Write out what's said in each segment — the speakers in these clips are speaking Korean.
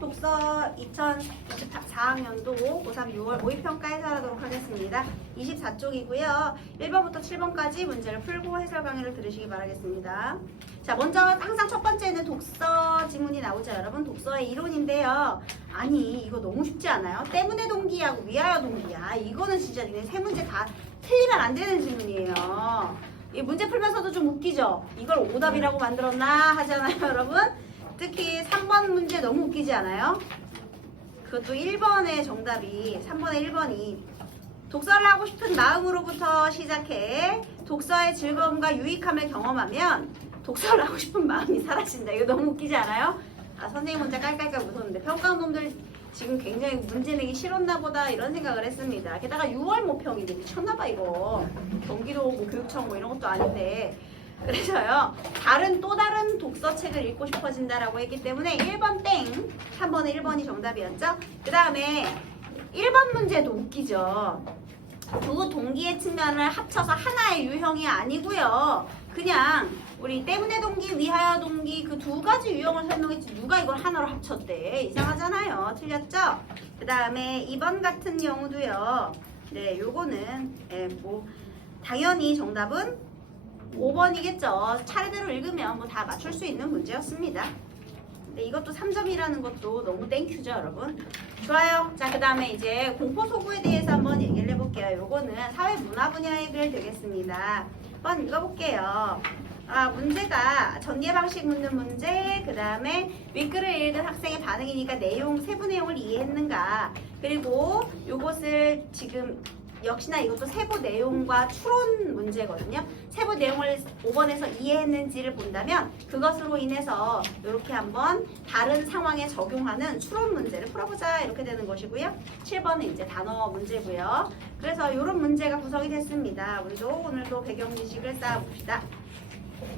독서 2024학년도 고3 6월 모의평가 해설하도록 하겠습니다. 24쪽이고요. 1번부터 7번까지 문제를 풀고 해설 강의를 들으시기 바라겠습니다. 자, 먼저 항상 첫 번째는 독서 지문이 나오죠. 여러분, 독서의 이론인데요. 아니, 이거 너무 쉽지 않아요? 때문에 동기하고 위하여 동기야. 이거는 진짜 니네 세 문제 다 틀리면 안 되는 질문이에요. 이 문제 풀면서도 좀 웃기죠? 이걸 오답이라고 만들었나 하잖아요, 여러분? 특히 3번 문제 너무 웃기지 않아요? 그것도 1번의 정답이 3번의 1번이 독서를 하고 싶은 마음으로부터 시작해 독서의 즐거움과 유익함을 경험하면 독서를 하고 싶은 마음이 사라진다. 이거 너무 웃기지 않아요? 아, 선생님 혼자 깔깔깔 웃었는데 평가원놈들 지금 굉장히 문제 내기 싫었나 보다 이런 생각을 했습니다. 게다가 6월 모평인데 미쳤나봐 이거. 경기도 뭐 교육청 뭐 이런 것도 아닌데. 그래서요, 또 다른 독서책을 읽고 싶어진다라고 했기 때문에 1번 땡, 3번에 1번이 정답이었죠. 그 다음에 1번 문제도 웃기죠. 두 동기의 측면을 합쳐서 하나의 유형이 아니고요. 그냥 우리 때문에 동기, 위하여 동기 그 두 가지 유형을 설명했지 누가 이걸 하나로 합쳤대. 이상하잖아요. 틀렸죠? 그 다음에 2번 같은 경우도요. 네, 요거는 뭐 당연히 정답은 5번이겠죠. 차례대로 읽으면 뭐 다 맞출 수 있는 문제였습니다. 근데 이것도 3점이라는 것도 너무 땡큐죠, 여러분. 좋아요. 자, 그 다음에 이제 공포소구에 대해서 한번 얘기를 해볼게요. 요거는 사회문화 분야의 글 되겠습니다. 한번 읽어볼게요. 문제가 전개 방식 묻는 문제, 그 다음에 윗글을 읽은 학생의 반응이니까 세부 내용을 이해했는가, 그리고 요것을 지금 역시나 이것도 세부 내용과 추론 문제거든요. 세부 내용을 5번에서 이해했는지를 본다면 그것으로 인해서 이렇게 한번 다른 상황에 적용하는 추론 문제를 풀어보자 이렇게 되는 것이고요. 7번은 이제 단어 문제고요. 그래서 이런 문제가 구성이 됐습니다. 우리도 오늘도 배경 지식을 쌓아봅시다.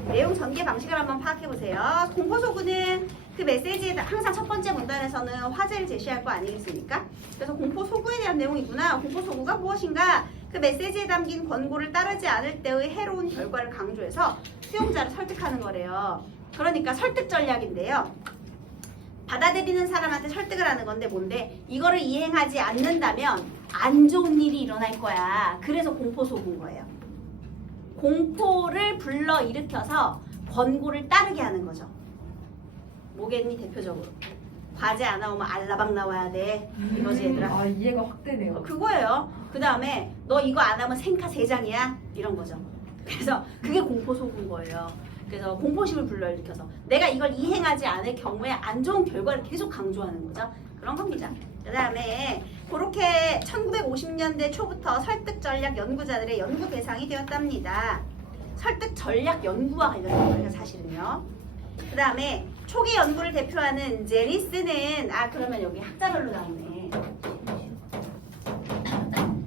내용 전개 방식을 한번 파악해보세요. 공포소구는 그 메시지에 항상 첫 번째 문단에서는 화제를 제시할 거 아니겠습니까? 그래서 공포소구에 대한 내용이구나. 공포소구가 무엇인가? 그 메시지에 담긴 권고를 따르지 않을 때의 해로운 결과를 강조해서 수용자를 설득하는 거래요. 그러니까 설득 전략인데요. 받아들이는 사람한테 설득을 하는 건데 뭔데? 이거를 이행하지 않는다면 안 좋은 일이 일어날 거야. 그래서 공포소구인 거예요. 공포를 불러일으켜서 권고를 따르게 하는 거죠. 뭐겠니 대표적으로? 과제 안 나오면 알라방 나와야 돼. 이거지 얘들아. 아, 이해가 확 되네요. 그거예요. 그 다음에 너 이거 안 하면 생카 3장이야. 이런 거죠. 그래서 그게 공포소구인 거예요. 그래서 공포심을 불러일으켜서 내가 이걸 이행하지 않을 경우에 안 좋은 결과를 계속 강조하는 거죠. 그런 겁니다. 그 다음에 그렇게 1950년대 초부터 설득 전략 연구자들의 연구 대상이 되었답니다. 설득 전략 연구와 관련된 거예요, 사실은요. 그 다음에 초기 연구를 대표하는 제니스는 그러면 여기 학자별로 나오네.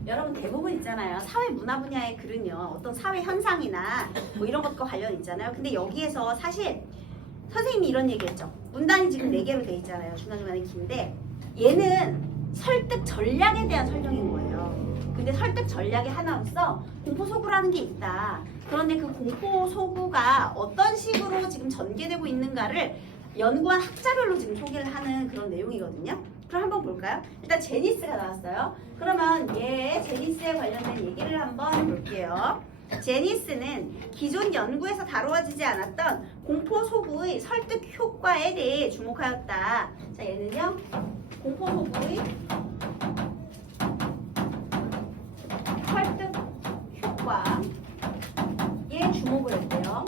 여러분 대부분 있잖아요. 사회 문화 분야의 글은요. 어떤 사회 현상이나 뭐 이런 것과 관련 있잖아요. 근데 여기에서 사실 선생님이 이런 얘기했죠. 문단이 지금 4개로 돼 있잖아요. 중간중간에 긴데 얘는 설득 전략에 대한 설명인 거예요. 근데 설득 전략의 하나로서 공포소구라는 게 있다. 그런데 그 공포소구가 어떤 식으로 지금 전개되고 있는가를 연구한 학자별로 지금 소개를 하는 그런 내용이거든요. 그럼 한번 볼까요? 일단 제니스가 나왔어요. 그러면 제니스에 관련된 얘기를 한번 볼게요. 제니스는 기존 연구에서 다루어지지 않았던 공포소구의 설득 효과에 대해 주목하였다. 자, 얘는요. 공포소구의 설득 효과에 주목을 했대요.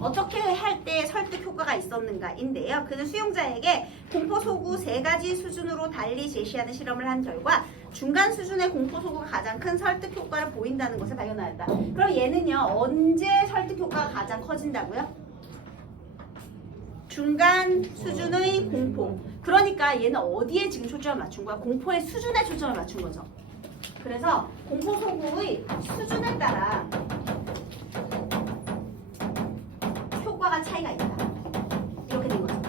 어떻게 할 때 설득 효과가 있었는가인데요. 그는 수용자에게 공포소구 3가지 수준으로 달리 제시하는 실험을 한 결과 중간 수준의 공포소구가 가장 큰 설득 효과를 보인다는 것을 발견하였다. 그럼 얘는요. 언제 설득 효과가 가장 커진다고요? 중간 수준의 공포. 그러니까 얘는 어디에 지금 초점을 맞춘 거야? 공포의 수준에 초점을 맞춘 거죠. 그래서 공포소구의 수준에 따라 효과가 차이가 있다. 이렇게 된 거죠.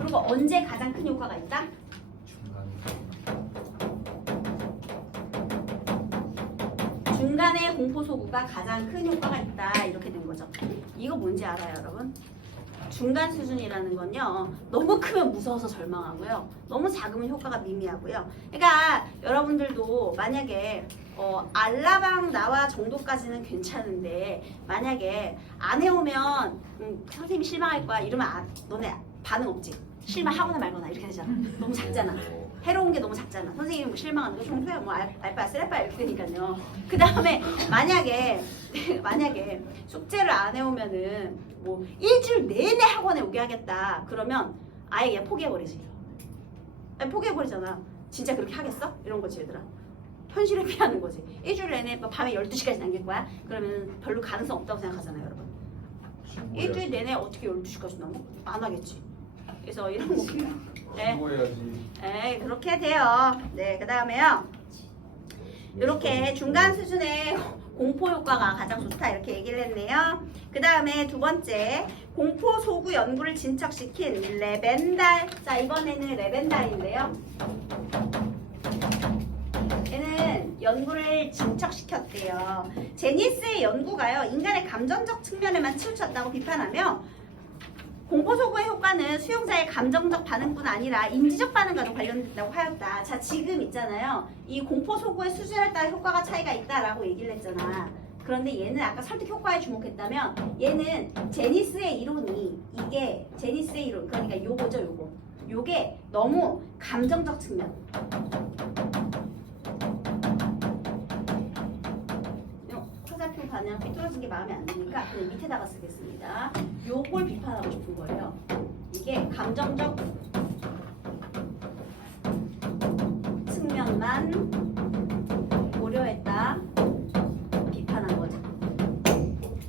그리고 언제 가장 큰 효과가 있다? 중간에 공포소구가 가장 큰 효과가 있다. 이렇게 된 거죠. 이거 뭔지 알아요, 여러분? 중간 수준이라는 건요. 너무 크면 무서워서 절망하고요. 너무 작으면 효과가 미미하고요. 그러니까 여러분들도 만약에 알라방 나와 정도까지는 괜찮은데 만약에 안 해오면 선생님이 실망할 거야 이러면 너네 반응 없지. 실망하거나 말거나 이렇게 되잖아. 너무 작잖아. 해로운 게 너무 작잖아. 선생님이 뭐 실망하는 거 평소에 뭐 알바 쓰레빠 이렇게 되니까요. 그 다음에 만약에 숙제를 안 해오면은 뭐 일주일 내내 학원에 오게 하겠다. 그러면 아예 그냥 포기해버리지. 아니, 포기해버리잖아. 진짜 그렇게 하겠어? 이런 거지 얘들아. 현실을 피하는 거지. 일주일 내내 밤에 12시까지 남길 거야? 그러면 별로 가능성 없다고 생각하잖아요 여러분. 일주일 내내 어떻게 12시까지 남어? 안 하겠지. 그래서 이런 거 네. 네, 그렇게 돼요. 네, 그 다음에요. 이렇게 중간 수준의 공포 효과가 가장 좋다 이렇게 얘기를 했네요. 그 다음에 두 번째 공포 소구 연구를 진척시킨 레벤달. 자, 이번에는 레벤달인데요. 얘는 연구를 진척시켰대요. 제니스의 연구가요 인간의 감정적 측면에만 치우쳤다고 비판하며 공포소구의 효과는 수용자의 감정적 반응뿐 아니라 인지적 반응과도 관련된다고 하였다. 자, 지금 있잖아요. 이 공포소구의 수준에 따라 효과가 차이가 있다라고 얘기를 했잖아. 그런데 얘는 아까 설득 효과에 주목했다면 얘는 제니스의 이론이 이게 제니스의 이론 그러니까 요거죠 요게 너무 감정적 측면 화살표 반응 삐뚤어진 게 마음에 안 드니까 그냥 밑에다가 쓰겠습니다. 요걸 비판하고 싶은 거예요. 이게 감정적 측면만 고려했다 비판한 거죠.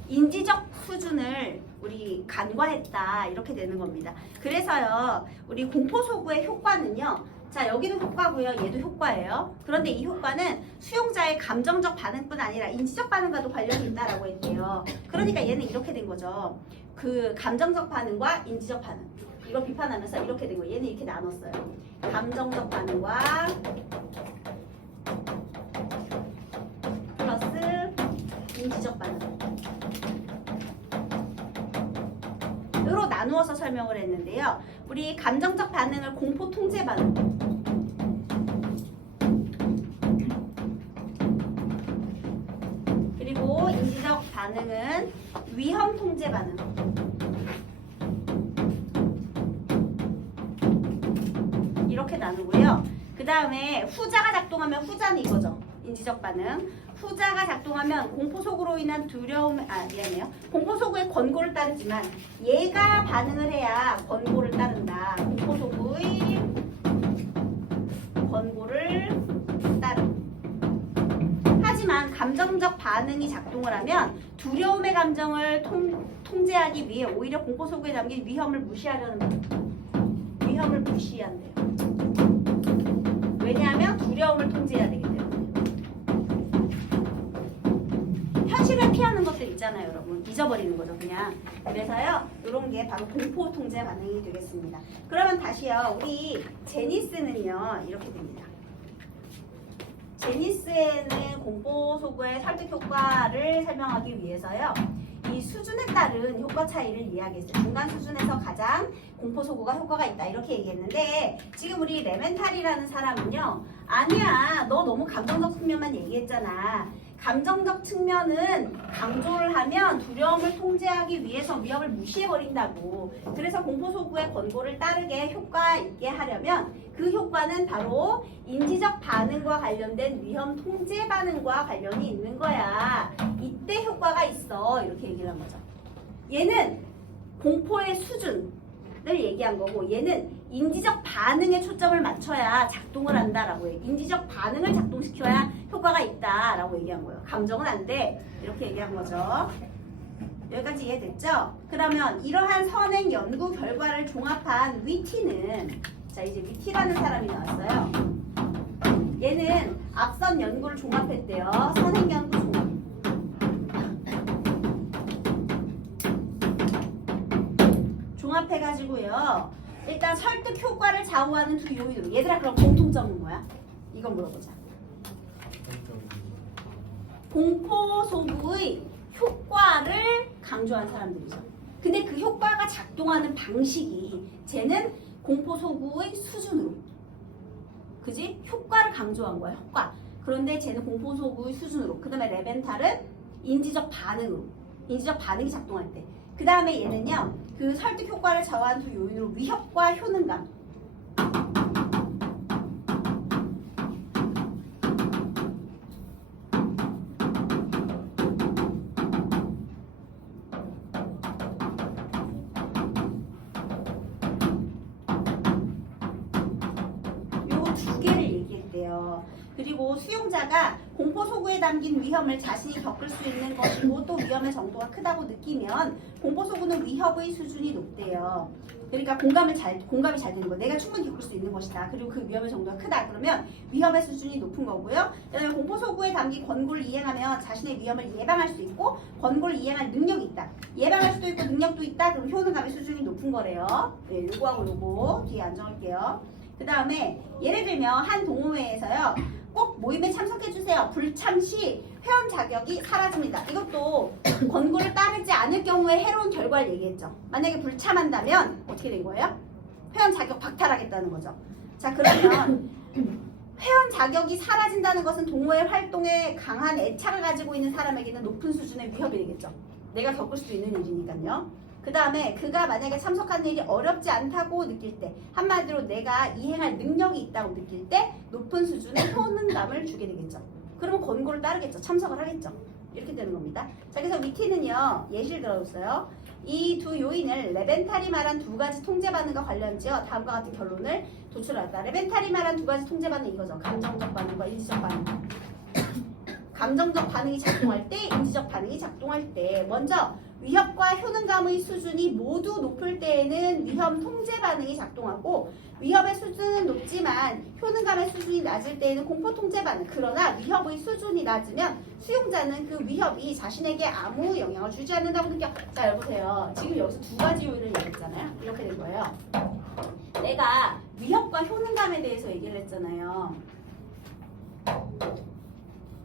인지적 수준을 우리 간과했다 이렇게 되는 겁니다. 그래서요 우리 공포소구의 효과는요 자 여기도 효과고요 얘도 효과예요. 그런데 이 효과는 수용자의 감정적 반응뿐 아니라 인지적 반응과도 관련이 있다라고 했대요. 그러니까 얘는 이렇게 된 거죠. 그 감정적 반응과 인지적 반응 이걸 비판하면서 이렇게 된 거예요. 얘는 이렇게 나눴어요. 감정적 반응과 플러스 인지적 반응 으로 나누어서 설명을 했는데요. 우리 감정적 반응을 공포 통제 반응 그리고 인지적 반응은 위험 통제 반응 이렇게 나누고요. 그 다음에 후자가 작동하면 후자는 이거죠. 인지적 반응 후자가 작동하면 공포소구로 인한 두려움, 미안해요. 공포소구의 권고를 따르지만 얘가 반응을 해야 권고를 따른다. 공포소구의 권고를 따름. 하지만 감정적 반응이 작동을 하면 두려움의 감정을 통제하기 위해 오히려 공포소구에 담긴 위험을 무시한대요. 왜냐하면 두려움을 통제해야 되기 때문에. 현실을 피하는 것들 있잖아요 여러분. 잊어버리는 거죠 그냥. 그래서요 이런 게 바로 공포 통제 반응이 되겠습니다. 그러면 다시요 우리 제니스는요 이렇게 됩니다. 제니스에는 공포 소구의 설득 효과를 설명하기 위해서요 이 수준에 따른 효과 차이를 이야기했어요. 중간 수준에서 가장 공포 소구가 효과가 있다 이렇게 얘기했는데 지금 우리 레멘탈이라는 사람은요 아니야 너 너무 감정적 측면만 얘기했잖아. 감정적 측면은 강조를 하면 두려움을 통제하기 위해서 위험을 무시해버린다고. 그래서 공포소구의 권고를 따르게 효과 있게 하려면 그 효과는 바로 인지적 반응과 관련된 위험 통제 반응과 관련이 있는 거야. 이때 효과가 있어. 이렇게 얘기를 한 거죠. 얘는 공포의 수준을 얘기한 거고 얘는 인지적 반응에 초점을 맞춰야 작동을 한다라고 해요. 인지적 반응을 작동시켜야 효과가 있다라고 얘기한 거예요. 감정은 안 돼. 이렇게 얘기한 거죠. 여기까지 이해됐죠? 그러면 이러한 선행 연구 결과를 종합한 위티는 자 이제 위티라는 사람이 나왔어요. 얘는 앞선 연구를 종합했대요. 선행 연구 종합. 종합해가지고요. 일단 설득 효과를 좌우하는 두 요인. 얘들아 그럼 공통점은 뭐야? 이건 물어보자. 공포 소구의 효과를 강조한 사람들이죠. 근데 그 효과가 작동하는 방식이 쟤는 공포소구의 수준으로, 그지? 효과를 강조한 거야, 효과. 그런데 쟤는 공포소구의 수준으로. 그 다음에 레벤탈은 인지적 반응으로, 인지적 반응이 작동할 때. 그 다음에 얘는요, 그 설득 효과를 저하한 두 요인으로 위협과 효능감. 요거 두 개를 얘기했대요. 그리고 수용자가 공포소구에 담긴 위험을 자신이 겪을 수 있는 것이고 또 위험의 정도가 크다고 느끼면 공포소구는 위협의 수준이 높대요. 그러니까 공감이 잘 되는 거. 내가 충분히 겪을 수 있는 것이다. 그리고 그 위험의 정도가 크다. 그러면 위험의 수준이 높은 거고요. 그다음에 공포소구에 담긴 권고를 이행하면 자신의 위험을 예방할 수 있고 권고를 이행할 능력이 있다. 예방할 수도 있고 능력도 있다. 그럼 효능감의 수준이 높은 거래요. 네, 요거하고 요거 뒤에 안 적을게요. 그 다음에 예를 들면 한 동호회에서요. 꼭 모임에 참석해주세요. 불참 시 회원 자격이 사라집니다. 이것도 권고를 따르지 않을 경우에 해로운 결과를 얘기했죠. 만약에 불참한다면 어떻게 된 거예요? 회원 자격 박탈하겠다는 거죠. 자, 그러면 회원 자격이 사라진다는 것은 동호회 활동에 강한 애착을 가지고 있는 사람에게는 높은 수준의 위협이 되겠죠. 내가 겪을 수도 있는 일이니까요. 그 다음에 그가 만약에 참석하는 일이 어렵지 않다고 느낄 때, 한마디로 내가 이행할 능력이 있다고 느낄 때 높은 수준의 효능감을 주게 되겠죠. 그러면 권고를 따르겠죠. 참석을 하겠죠. 이렇게 되는 겁니다. 자, 그래서 위티는요, 예시를 들어줬어요. 이 두 요인을 레벤탈이 말한 두 가지 통제 반응과 관련지어 다음과 같은 결론을 도출하였다. 레벤탈이 말한 두 가지 통제 반응 이거죠. 감정적 반응과 인지적 반응. 감정적 반응이 작동할 때, 인지적 반응이 작동할 때, 먼저 위협과 효능감의 수준이 모두 높을 때에는 위험 통제 반응이 작동하고, 위협의 수준은 높지만 효능감의 수준이 낮을 때에는 공포 통제 반응. 그러나 위협의 수준이 낮으면 수용자는 그 위협이 자신에게 아무 영향을 주지 않는다고 느껴. 자, 여보세요. 지금 여기서 두 가지 요인을 얘기했잖아요. 이렇게 된 거예요. 내가 위협과 효능감에 대해서 얘기를 했잖아요.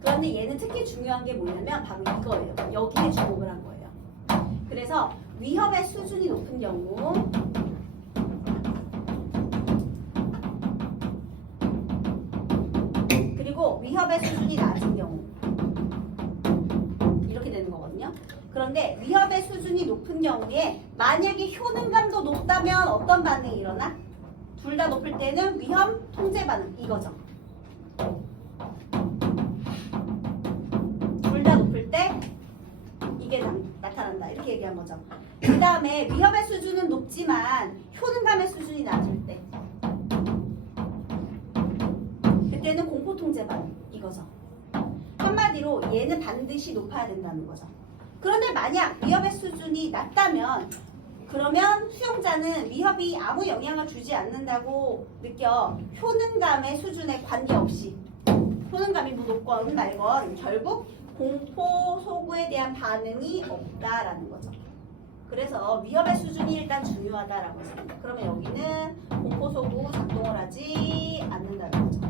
그런데 얘는 특히 중요한 게 뭐냐면 바로 이거예요. 여기에 주목을 한 거예요. 그래서 위협의 수준이 높은 경우, 그리고 위협의 수준이 낮은 경우, 이렇게 되는 거거든요. 그런데 위협의 수준이 높은 경우에 만약에 효능감도 높다면 어떤 반응이 일어나? 둘 다 높을 때는 위험 통제 반응, 이거죠. 둘 다 높을 때 이게 나타난다. 이렇게 얘기한 거죠. 그 다음에 위협의 수준은 높지만 효능감의 수준이 낮을 때, 그때는 공포 통제 반응, 이거죠. 한마디로 얘는 반드시 높아야 된다는 거죠. 그런데 만약 위협의 수준이 낮다면, 그러면 수용자는 위협이 아무 영향을 주지 않는다고 느껴 효능감의 수준에 관계없이, 효능감이 뭐 높건 말건 결국 공포 소구에 대한 반응이 없다라는 거죠. 그래서 위협의 수준이 일단 중요하다라고 했습니다. 그러면 여기는 공포 소구 작동을 하지 않는다는 거죠.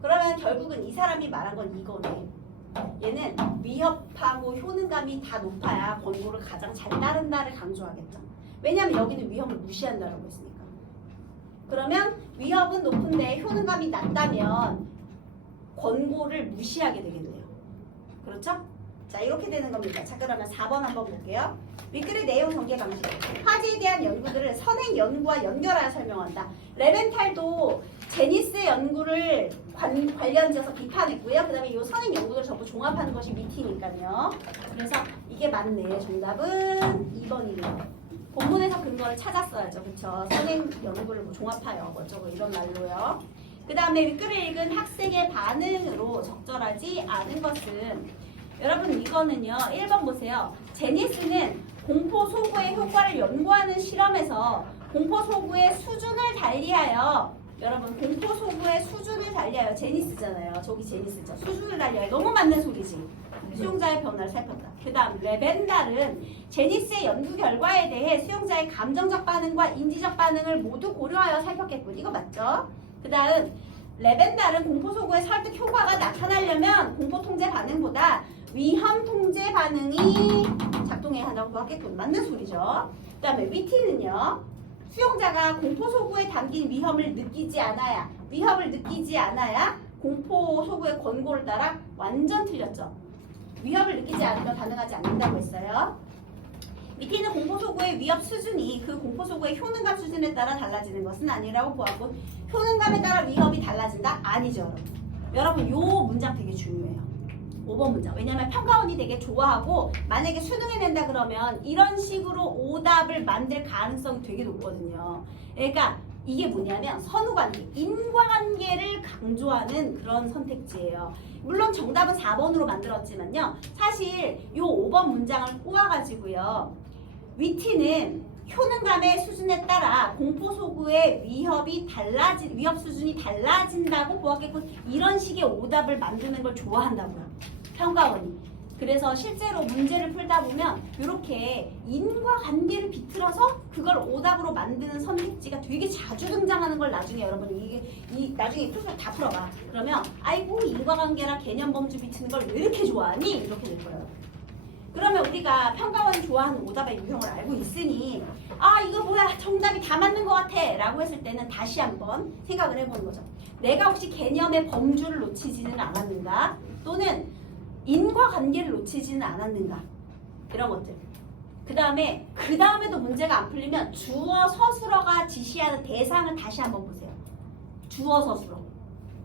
그러면 결국은 이 사람이 말한 건 이거네. 얘는 위협하고 효능감이 다 높아야 권고를 가장 잘 따른다를 강조하겠죠. 왜냐하면 여기는 위협을 무시한다라고 했으니까. 그러면 위협은 높은데 효능감이 낮다면 권고를 무시하게 되겠네요. 그렇죠? 자, 이렇게 되는 겁니다. 자, 그러면 4번 한번 볼게요. 윗글의 내용 전개 방식. 화제에 대한 연구들을 선행 연구와 연결하여 설명한다. 레벤탈도 제니스의 연구를 관련지어서 비판했고요. 그 다음에 이 선행 연구들을 전부 종합하는 것이 위티니까요. 그래서 이게 맞네. 정답은 2번이네요. 본문에서 근거를 찾았어야죠. 그쵸? 선행 연구를 뭐 종합하여 어쩌고 이런 말로요. 그 다음에 윗글을 읽은 학생의 반응으로 적절하지 않은 것은, 여러분 이거는요. 1번 보세요. 제니스는 공포 소구의 효과를 연구하는 실험에서 공포 소구의 수준을 달리하여, 여러분 공포 소구의 수준을 달리하여, 제니스잖아요. 저기 제니스죠. 수준을 달리하여. 너무 맞는 소리지. 수용자의 변화를 살폈다. 그 다음 레벤달은 제니스의 연구 결과에 대해 수용자의 감정적 반응과 인지적 반응을 모두 고려하여 살폈겠군. 이거 맞죠? 그 다음 레벤달은 공포 소구의 설득 효과가 나타나려면 공포 통제 반응보다 위험 통제 반응이 작동해야 한다고 보았겠군. 맞는 소리죠. 그 다음에 위티는요. 수용자가 공포소구에 담긴 위험을 느끼지 않아야 공포소구의 권고를 따라 완전 틀렸죠. 위협을 느끼지 않으면 반응하지 않는다고 했어요. 위티는 공포소구의 위협 수준이 그 공포소구의 효능감 수준에 따라 달라지는 것은 아니라고 보았고 효능감에 따라 위협이 달라진다? 아니죠. 여러분 요 문장 되게 중요해요. 5번 문장. 왜냐면 평가원이 되게 좋아하고 만약에 수능해낸다 그러면 이런 식으로 오답을 만들 가능성이 되게 높거든요. 그러니까 이게 뭐냐면 선후관계, 인과관계를 강조하는 그런 선택지예요. 물론 정답은 4번으로 만들었지만요. 사실 요 5번 문장을 꼬아가지고요. 위티는 효능감의 수준에 따라 공포소구의 위협 수준이 달라진다고 보았겠고 이런 식의 오답을 만드는 걸 좋아한다고요. 평가원이. 그래서 실제로 문제를 풀다 보면 이렇게 인과관계를 비틀어서 그걸 오답으로 만드는 선택지가 되게 자주 등장하는 걸 나중에 여러분이 나중에 풀서 다 풀어봐. 그러면 아이고 인과관계랑 개념범주 비트는 걸 왜 이렇게 좋아하니? 이렇게 될 거예요. 그러면 우리가 평가원이 좋아하는 오답의 유형을 알고 있으니 아 이거 뭐야 정답이 다 맞는 것 같아 라고 했을 때는 다시 한번 생각을 해보는 거죠. 내가 혹시 개념의 범주를 놓치지는 않았는가? 또는 인과관계를 놓치지는 않았는가? 이런 것들. 그 다음에도 문제가 안 풀리면 주어 서술어가 지시하는 대상을 다시 한번 보세요. 주어 서술어.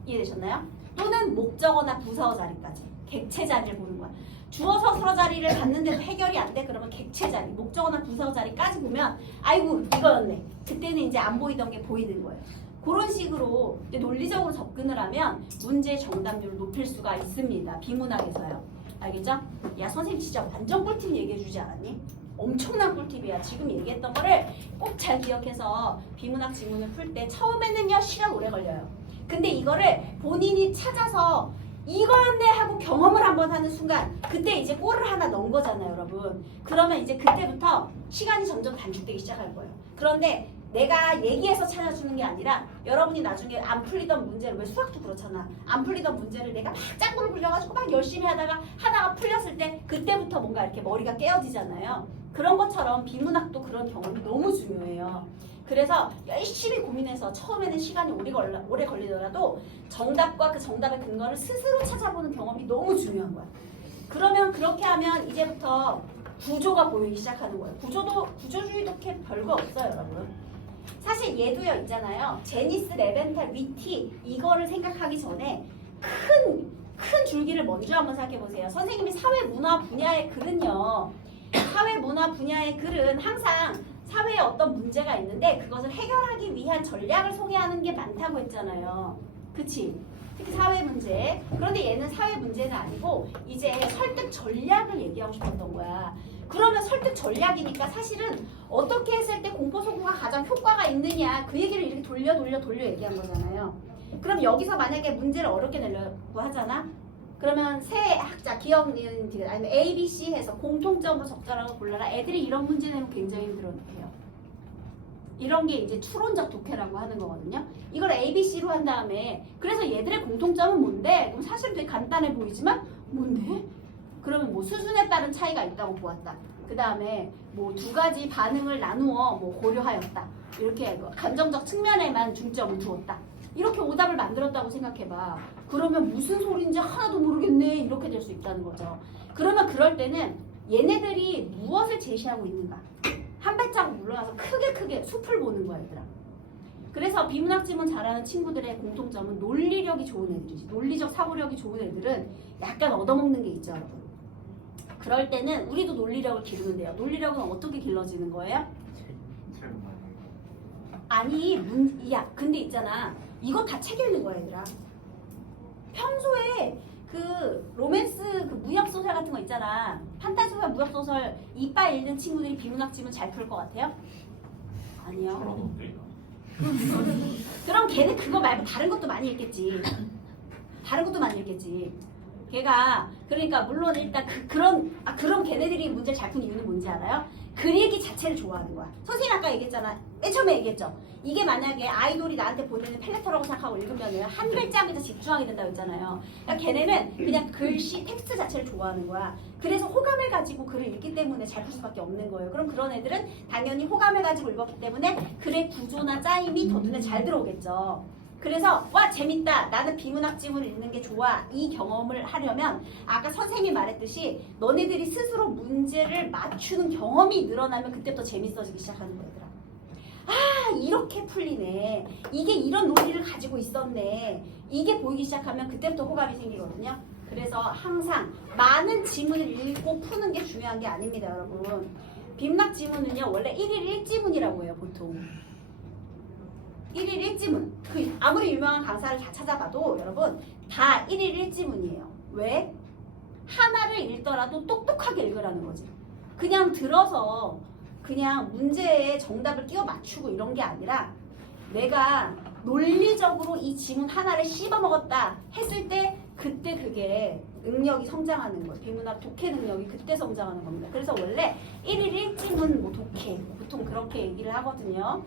이해되셨나요? 또는 목적어나 부사어 자리까지. 객체 자리를 보는 거야. 주어 서술어 자리를 봤는데도 해결이 안 돼? 그러면 객체 자리, 목적어나 부사어 자리까지 보면 아이고 이거였네. 그때는 이제 안 보이던 게 보이는 거예요. 그런 식으로 논리적으로 접근을 하면 문제의 정답률을 높일 수가 있습니다. 비문학에서요. 알겠죠? 야 선생님 진짜 완전 꿀팁 얘기해주지 않았니? 엄청난 꿀팁이야. 지금 얘기했던 거를 꼭 잘 기억해서 비문학 지문을 풀 때 처음에는요 시간 오래 걸려요. 근데 이거를 본인이 찾아서 이거였네 하고 경험을 한번 하는 순간 그때 이제 골을 하나 넣은 거잖아요 여러분. 그러면 이제 그때부터 시간이 점점 단축되기 시작할 거예요. 그런데 내가 얘기해서 찾아주는 게 아니라 여러분이 나중에 안 풀리던 문제를 왜 수학도 그렇잖아. 안 풀리던 문제를 내가 막 짱구를 굴려가지고 막 열심히 하다가 풀렸을 때 그때부터 뭔가 이렇게 머리가 깨어지잖아요. 그런 것처럼 비문학도 그런 경험이 너무 중요해요. 그래서 열심히 고민해서 처음에는 시간이 오래 걸리더라도 정답과 그 정답의 근거를 스스로 찾아보는 경험이 너무 중요한 거야. 그러면 그렇게 하면 이제부터 구조가 보이기 시작하는 거예요. 구조주의도 이렇게 별거 없어요 여러분. 사실 얘도요 있잖아요. 제니스, 레벤탈, 위티 이거를 생각하기 전에 큰 줄기를 먼저 한번 생각해 보세요. 선생님이 사회문화 분야의 글은요. 사회문화 분야의 글은 항상 사회에 어떤 문제가 있는데 그것을 해결하기 위한 전략을 소개하는 게 많다고 했잖아요. 그치? 특히 사회 문제. 그런데 얘는 사회 문제는 아니고 이제 설득 전략을 얘기하고 싶었던 거야. 그러면 설득 전략이니까 사실은 어떻게 했을 때 공포소구가 가장 효과가 있느냐 그 얘기를 이렇게 돌려 얘기한 거잖아요. 그럼 여기서 만약에 문제를 어렵게 내려고 하잖아. 그러면 세 학자, 기억, 니은, 디귿 아니면 A, B, C 해서 공통점으로 적절한 걸 골라라. 애들이 이런 문제 내면 굉장히 힘들어해요. 이런 게 이제 추론적 독해라고 하는 거거든요. 이걸 A, B, C로 한 다음에 그래서 얘들의 공통점은 뭔데? 그럼 사실 되게 간단해 보이지만 뭔데? 그러면 뭐 수준에 따른 차이가 있다고 보았다. 그 다음에 뭐 두 가지 반응을 나누어 뭐 고려하였다. 이렇게 감정적 측면에만 중점을 두었다. 이렇게 오답을 만들었다고 생각해봐. 그러면 무슨 소리인지 하나도 모르겠네. 이렇게 될 수 있다는 거죠. 그러면 그럴 때는 얘네들이 무엇을 제시하고 있는가? 한 발자국 물러나서 크게 숲을 보는 거야 얘들아. 그래서 비문학 지문 잘하는 친구들의 공통점은 논리력이 좋은 애들이지. 논리적 사고력이 좋은 애들은 약간 얻어먹는 게 있죠 여러분. 그럴 때는 우리도 논리력을 기르면 돼요. 논리력은 어떻게 길러지는 거예요? 아니 근데 있잖아. 이거 다 책 읽는 거야 얘들아. 평소에 그 로맨스 그 무협소설 같은 거 있잖아. 판타지소설 무협소설 이빨 읽는 친구들이 비문학 지문 잘 풀 것 같아요? 아니요. 그럼 걔는 그거 말고 다른 것도 많이 읽겠지. 걔가 그러니까 물론 일단 그런 걔네들이 문제를 잘 푼 이유는 뭔지 알아요? 글 읽기 자체를 좋아하는 거야. 선생님 아까 얘기했잖아. 맨 처음에 얘기했죠. 이게 만약에 아이돌이 나한테 보내는 펠레터라고 생각하고 읽으면은 한 글자에 집중하게 된다고 했잖아요. 그러니까 걔네는 그냥 글씨 텍스트 자체를 좋아하는 거야. 그래서 호감을 가지고 글을 읽기 때문에 잘 풀 수밖에 없는 거예요. 그럼 그런 애들은 당연히 호감을 가지고 읽었기 때문에 글의 구조나 짜임이 더 눈에 잘 들어오겠죠. 그래서 와 재밌다, 나는 비문학 지문을 읽는 게 좋아, 이 경험을 하려면 아까 선생님이 말했듯이 너네들이 스스로 문제를 맞추는 경험이 늘어나면 그때부터 재밌어지기 시작하는 거더라. 아 이렇게 풀리네, 이게 이런 논리를 가지고 있었네, 이게 보이기 시작하면 그때부터 호감이 생기거든요. 그래서 항상 많은 지문을 읽고 푸는 게 중요한 게 아닙니다 여러분. 비문학 지문은요 원래 1일 1지문이라고 해요 보통. 1일 1지문. 그 아무리 유명한 강사를 다 찾아봐도 여러분 다 1일 1지문이에요. 왜? 하나를 읽더라도 똑똑하게 읽으라는 거지. 그냥 들어서 그냥 문제에 정답을 끼워 맞추고 이런 게 아니라 내가 논리적으로 이 지문 하나를 씹어먹었다 했을 때 그때 그게 능력이 성장하는 거예요. 비문학 독해 능력이 그때 성장하는 겁니다. 그래서 원래 1일 1지문 뭐 독해 보통 그렇게 얘기를 하거든요.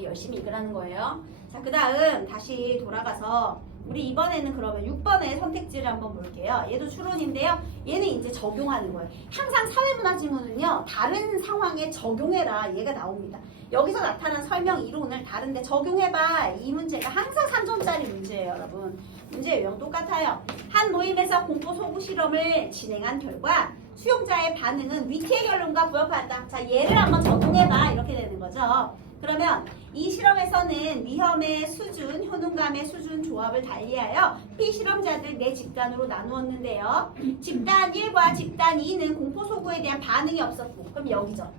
열심히 읽으라는 거예요. 자, 그 다음 다시 돌아가서 우리 이번에는 그러면 6번의 선택지를 한번 볼게요. 얘도 추론인데요. 얘는 이제 적용하는 거예요. 항상 사회문화 지문은요 다른 상황에 적용해라 얘가 나옵니다. 여기서 나타난 설명 이론을 다른데 적용해봐, 이 문제가 항상 3점짜리 문제예요 여러분. 문제 유형 똑같아요. 한 모임에서 공포 소구 실험을 진행한 결과 수용자의 반응은 위티의 결론과 부합한다. 자, 얘를 한번 적용해봐 이렇게 되는 거죠. 그러면 이 실험에서는 위험의 수준, 효능감의 수준 조합을 달리하여 피실험자들 4집단으로 나누었는데요. 집단 1과 집단 2는 공포소구에 대한 반응이 없었고, 그럼 여기죠.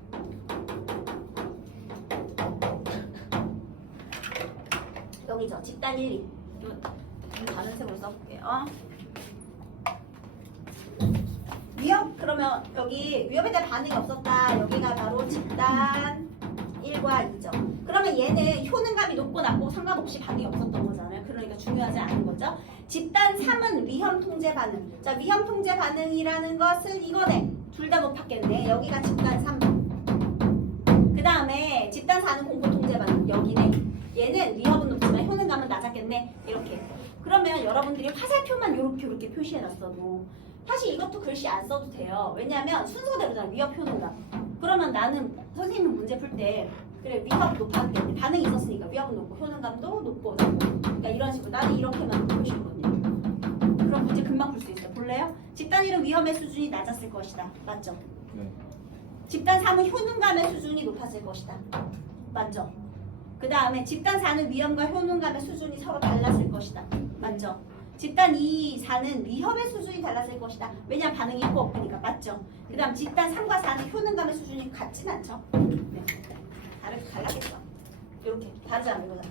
여기죠. 집단 1, 2. 다른 색으로 써볼게요. 위험, 그러면 여기 위험에 대한 반응이 없었다. 여기가 바로 집단 1과 2죠. 그러면 얘는 효능감이 높고 낮고 상관없이 반응이 없었던 거잖아요. 그러니까 중요하지 않은 거죠. 집단 3은 위험 통제 반응. 자, 위험 통제 반응이라는 것은 이거네. 둘 다 높았겠네. 여기가 집단 3. 그 다음에 집단 4는 공포 통제 반응. 여기네. 얘는 위험은 높지만 효능감은 낮았겠네. 이렇게. 그러면 여러분들이 화살표만 이렇게 표시해놨어도 사실 이것도 글씨 안 써도 돼요. 왜냐하면 순서대로잖아. 위험, 효능감. 그러면 나는 선생님 문제 풀 때 그래 위험 높았는데 반응이 있었으니까 위험은 높고 효능감도 높고 그러니까 이런 식으로 나는 이렇게만 보시거든요. 그럼 문제 금방 풀 수 있어요. 볼래요? 집단 1은 위험의 수준이 낮았을 것이다. 맞죠? 네. 집단 3은 효능감의 수준이 높았을 것이다. 맞죠? 그 다음에 집단 4는 위험과 효능감의 수준이 서로 달랐을 것이다. 맞죠? 집단 2, 4는 위험의 수준이 달랐을 것이다. 왜냐하면 반응이 있고 없으니까. 맞죠? 그 다음 집단 3과 4는 효능감의 수준이 같진 않죠? 네. 달라겠죠? 이렇게 다르잖아 이거잖아.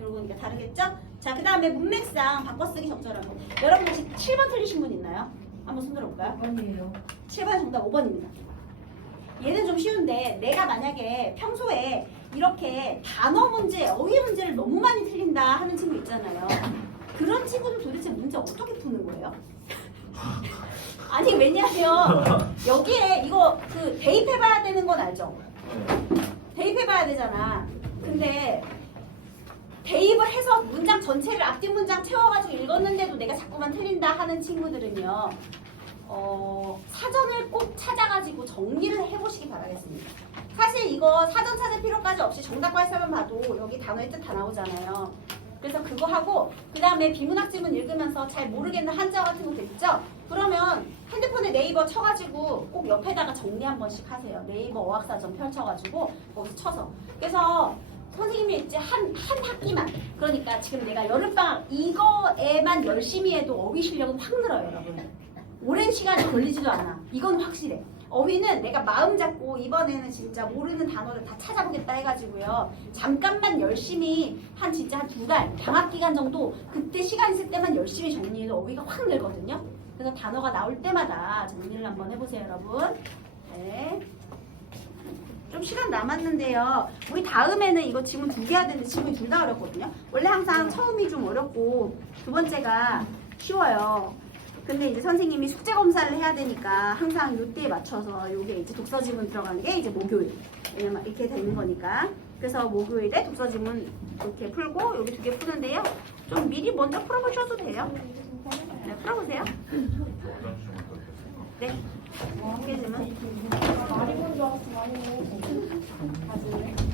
이러니까 다르겠죠? 자, 그 다음에 문맥상 바꿔쓰기 적절하고. 여러분 혹시 7번 틀리신 분 있나요? 한번 손 들어볼까요? 아니에요. 7번 정답 5번입니다. 얘는 좀 쉬운데 내가 만약에 평소에 이렇게 단어 문제, 어휘 문제를 너무 많이 틀린다 하는 친구 있잖아요. 그런 친구들 도대체 문제 어떻게 푸는 거예요? 아니 왜냐면 여기에 이거 그 대입해봐야 되는 건 알죠? 대입해봐야 되잖아. 근데 대입을 해서 문장 전체를 앞뒤 문장 채워가지고 읽었는데도 내가 자꾸만 틀린다 하는 친구들은요. 사전을 꼭 찾아가지고 정리를 해보시기 바라겠습니다. 사실 이거 사전 찾을 필요까지 없이 정답 발사만 봐도 여기 단어의 뜻 다 나오잖아요. 그래서 그거 하고 그 다음에 비문학 지문 읽으면서 잘 모르겠는 한자 같은 것도 있죠? 그러면 핸드폰에 네이버 쳐가지고 꼭 옆에다가 정리 한 번씩 하세요. 네이버 어학사전 펼쳐가지고 거기서 쳐서. 그래서 선생님이 이제 한 학기만, 그러니까 지금 내가 여름방학 이거에만 열심히 해도 어휘 실력은 확 늘어요 여러분. 오랜 시간이 걸리지도 않아. 이건 확실해. 어휘는 내가 마음 잡고 이번에는 진짜 모르는 단어를 다 찾아보겠다 해가지고요. 잠깐만 열심히 진짜 한 2달 방학 기간 정도 그때 시간 있을 때만 열심히 정리해도 어휘가 확 늘거든요. 그래서 단어가 나올 때마다 정리를 한번 해보세요 여러분. 네. 좀 시간 남았는데요. 우리 다음에는 이거 지문 2개 해야 되는데 지문이 둘 다 어렵거든요. 원래 항상 처음이 좀 어렵고 두 번째가 쉬워요. 근데 이제 선생님이 숙제 검사를 해야 되니까 항상 요때에 맞춰서 요게 이제 독서 지문 들어간 게 이제 목요일. 왜냐면 이렇게 되는 거니까. 그래서 목요일에 독서 지문 이렇게 풀고 여기 2개 푸는데요. 좀 미리 먼저 풀어보셔도 돼요. 네, 풀어보세요. 네. 2개 지문. 많이 본줄 알았어, 많이.